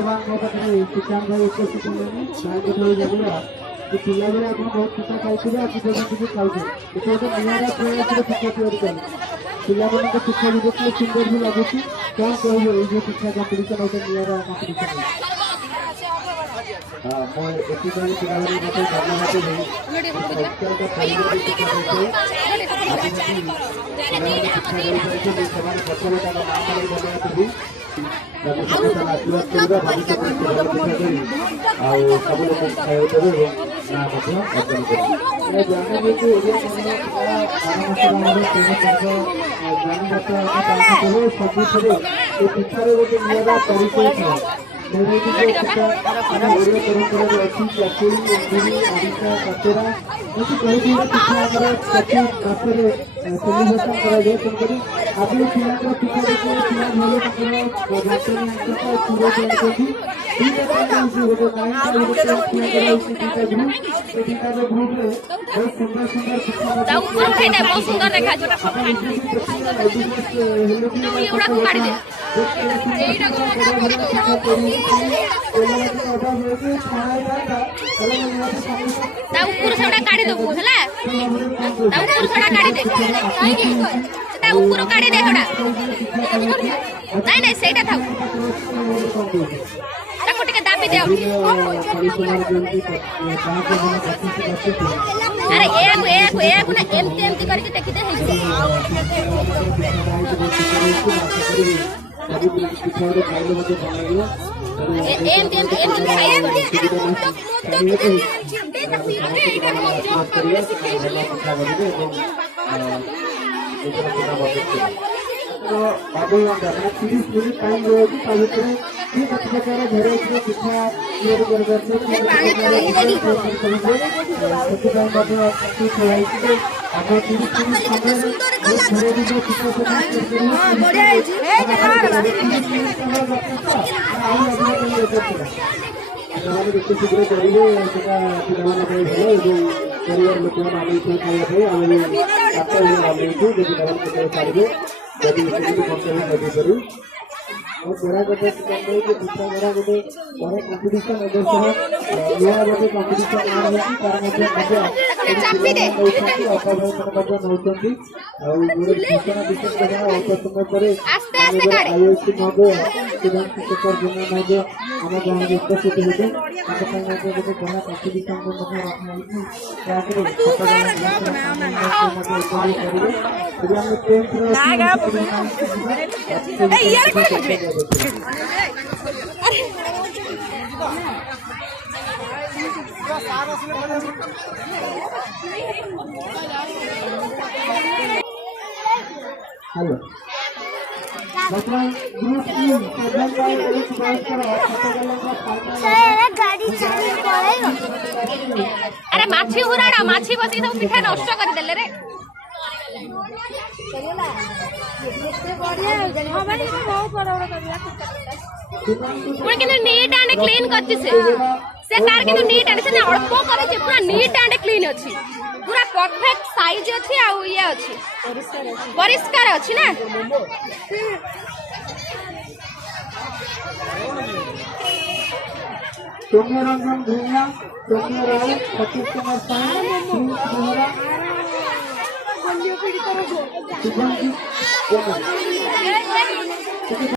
ବର୍ତ୍ତମାନ ମୋ ପାଖରେ କିଷାନ ଭାଇ ଉପସ୍ଥିତ ହେଲେଣି ତାଙ୍କ ଠାରୁ ଜାଣିବା कि पिलाबेले आप बहुत पिठा खाई आज पर्यटन भी खाऊे ये गोटे निरा प्रयास पिठा तैयारी पिला पिठा भी देखिए सुंदर भी लगुच क्या कहबे ये पिठा कम्पिटिशन गोटे निरा कम्पिटिशन पिठार गोटे निरा परिचय अरे एमती एमती करके देखी दे टाइम रही ठीक अच्छी प्रकार घर पिठा तैयारी ଯେତେ ଶୀଘ୍ର କରିବେ ସେଟା ପିଲାମାନଙ୍କ ପାଇଁ ଭଲ ପରିବାର ଲୋକମାନେ ଆଗେଇ ଖାଇବା ପାଇଁ ଆମେ ଚାରିଟା ବେଳେ ବନେଇଛୁ ଯଦି ପିଲାମାନେ କେତେବେଳେ ଛାଡ଼ିବେ ଯଦି କର୍ତ୍ତବ୍ୟ କରିପାରୁ और बड़ा गोटे पिठा बड़ा गोटे बड़े कम्पिटिशन नूआ गोटे कम्पिटिशन नौकरी घोषणा विशेष अल्प समय पर आईओसी नब स्टूडेंट शिक्षक नब आम गाँव में उपस्थित होते गोटे बड़ा कम्पिटिशन रखा हेलो अरे माछी हुराड़ा माछी बसी सब पिठा नष्ट कर देले रे पुणी किंतु नीट एंड क्लीन करछि से तार किंतु नीट एंड से अल्प करे जे पूरा नीट एंड क्लीन अछि पूरा परफेक्ट साइज अछि आ ये अछि परिष्कार अछि ना सौम्यरंजन भूमिया सौम्य राय सतीश कुमार साहनी शुभंजी